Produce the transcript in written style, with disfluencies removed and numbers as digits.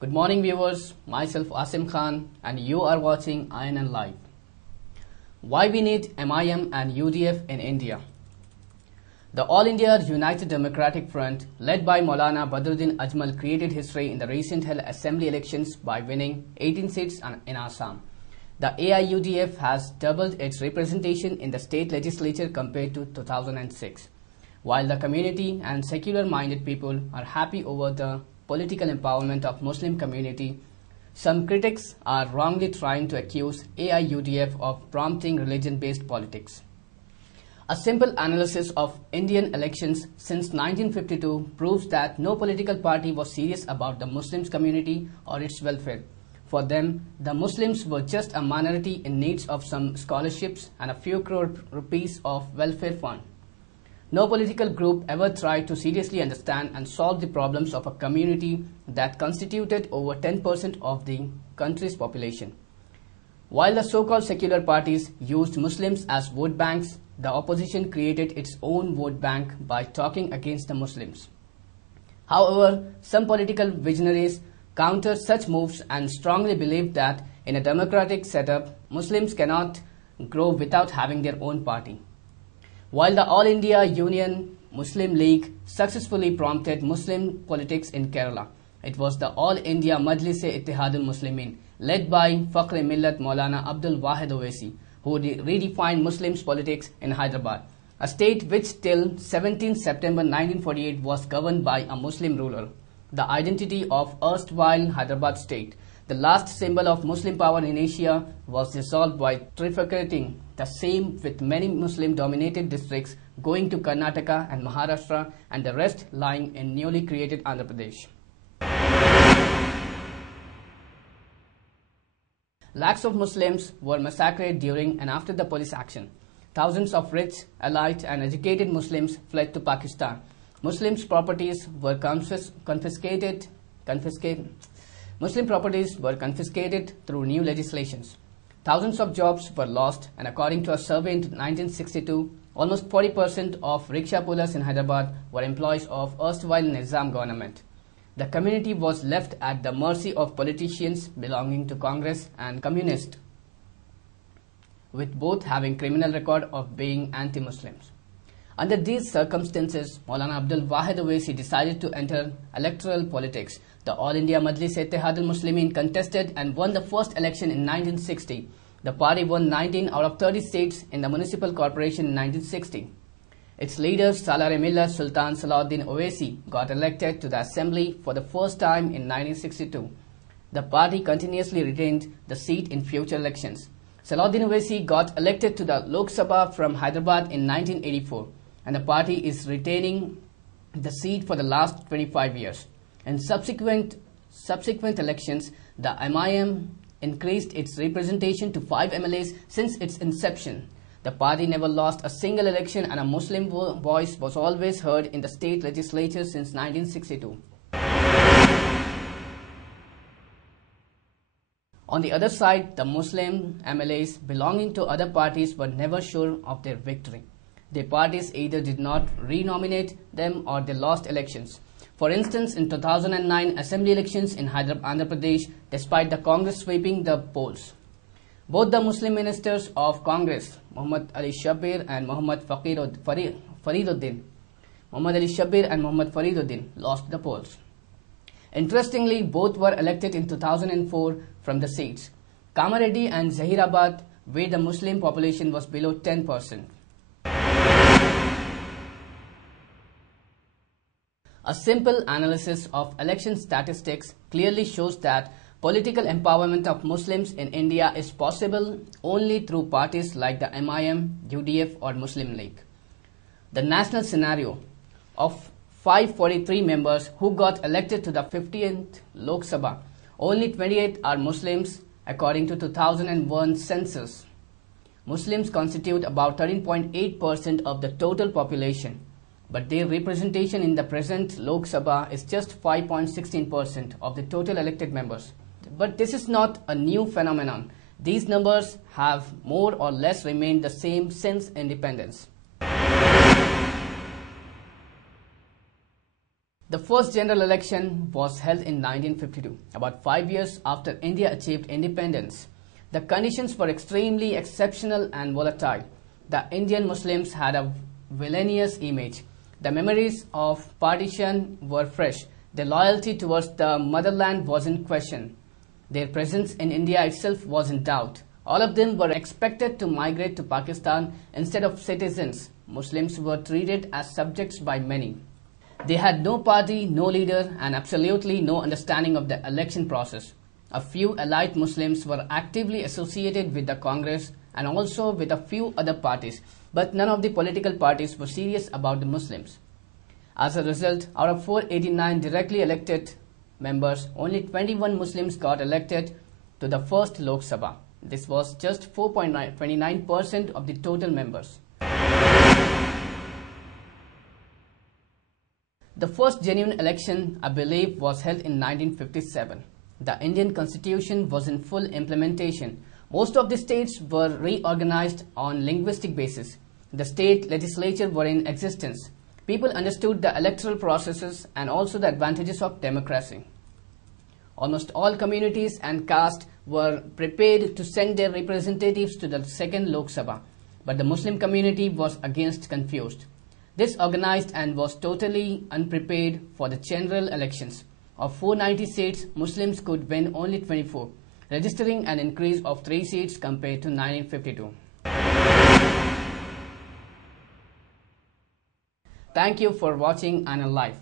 Good morning viewers, myself Asim Khan and you are watching INN Live. Why we need MIM and UDF in India? The All India United Democratic Front led by Maulana Badruddin Ajmal created history in the recent held assembly elections by winning 18 seats in Assam. The AIUDF has doubled its representation in the state legislature compared to 2006. While the community and secular-minded people are happy over the political empowerment of Muslim community, some critics are wrongly trying to accuse AIUDF of prompting religion-based politics. A simple analysis of Indian elections since 1952 proves that no political party was serious about the Muslims community or its welfare. For them, the Muslims were just a minority in need of some scholarships and a few crore rupees of welfare fund. No political group ever tried to seriously understand and solve the problems of a community that constituted over 10% of the country's population. While the so-called secular parties used Muslims as vote banks, the opposition created its own vote bank by talking against the Muslims. However, some political visionaries countered such moves and strongly believed that in a democratic setup, Muslims cannot grow without having their own party. While the All India Union Muslim League successfully prompted Muslim politics in Kerala, it was the All India Majlis-e-Ittihadul Muslimin, led by Fakhr-e-Millat Maulana Abdul Wahid Owaisi, who redefined Muslims politics in Hyderabad, a state which till 17 September 1948 was governed by a Muslim ruler. The identity of erstwhile Hyderabad state, the last symbol of Muslim power in Asia, was dissolved by trifurcating the same with many Muslim-dominated districts going to Karnataka and Maharashtra and the rest lying in newly created Andhra Pradesh. Lakhs of Muslims were massacred during and after the police action. Thousands of rich, elite and educated Muslims fled to Pakistan. Muslims' properties were confiscated through new legislations. Thousands of jobs were lost, and according to a survey in 1962, almost 40% of rickshaw pullers in Hyderabad were employees of erstwhile Nizam government. The community was left at the mercy of politicians belonging to Congress and Communist, with both having criminal record of being anti-Muslims. Under these circumstances, Maulana Abdul Wahid Owaisi decided to enter electoral politics. The All India Majlis-e-Ittihadul Muslimin contested and won the first election in 1960. The party won 19 out of 30 seats in the municipal corporation in 1960. Its leader, Salar-e-Millat Sultan Salahuddin Owaisi, got elected to the assembly for the first time in 1962. The party continuously retained the seat in future elections. Salahuddin Owaisi got elected to the Lok Sabha from Hyderabad in 1984, and the party is retaining the seat for the last 25 years. In subsequent elections, the MIM increased its representation to 5 MLAs since its inception. The party never lost a single election and a Muslim voice was always heard in the state legislature since 1962. On the other side, the Muslim MLAs belonging to other parties were never sure of their victory. Their parties either did not renominate them or they lost elections. For instance, in 2009 assembly elections in Andhra Pradesh, despite the Congress sweeping the polls, both the Muslim ministers of Congress, Muhammad Ali Shabbir and Muhammad Fariduddin, lost the polls. Interestingly, both were elected in 2004 from the seats Kamareddy and Zahirabad, where the Muslim population was below 10%. A simple analysis of election statistics clearly shows that political empowerment of Muslims in India is possible only through parties like the MIM, UDF or Muslim League. The national scenario of 543 members who got elected to the 50th Lok Sabha, only 28 are Muslims according to 2001 census. Muslims constitute about 13.8% of the total population, but their representation in the present Lok Sabha is just 5.16% of the total elected members. But this is not a new phenomenon. These numbers have more or less remained the same since independence. The first general election was held in 1952, about 5 years after India achieved independence. The conditions were extremely exceptional and volatile. The Indian Muslims had a villainous image. The memories of partition were fresh. Their loyalty towards the motherland was in question. Their presence in India itself was in doubt. All of them were expected to migrate to Pakistan instead of citizens. Muslims were treated as subjects by many. They had no party, no leader, and absolutely no understanding of the election process. A few elite Muslims were actively associated with the Congress and also with a few other parties, but none of the political parties were serious about the Muslims. As a result, out of 489 directly elected members, only 21 Muslims got elected to the first Lok Sabha. This was just 4.29% of the total members. The first genuine election, I believe, was held in 1957. The Indian Constitution was in full implementation. Most of the states were reorganized on linguistic basis. The state legislature were in existence. People understood the electoral processes and also the advantages of democracy. Almost all communities and castes were prepared to send their representatives to the second Lok Sabha, but the Muslim community was against confused. Disorganized and was totally unprepared for the general elections. Of 490 seats, Muslims could win only 24, registering an increase of 3 seats compared to 1952. Thank you for watching Anal Live.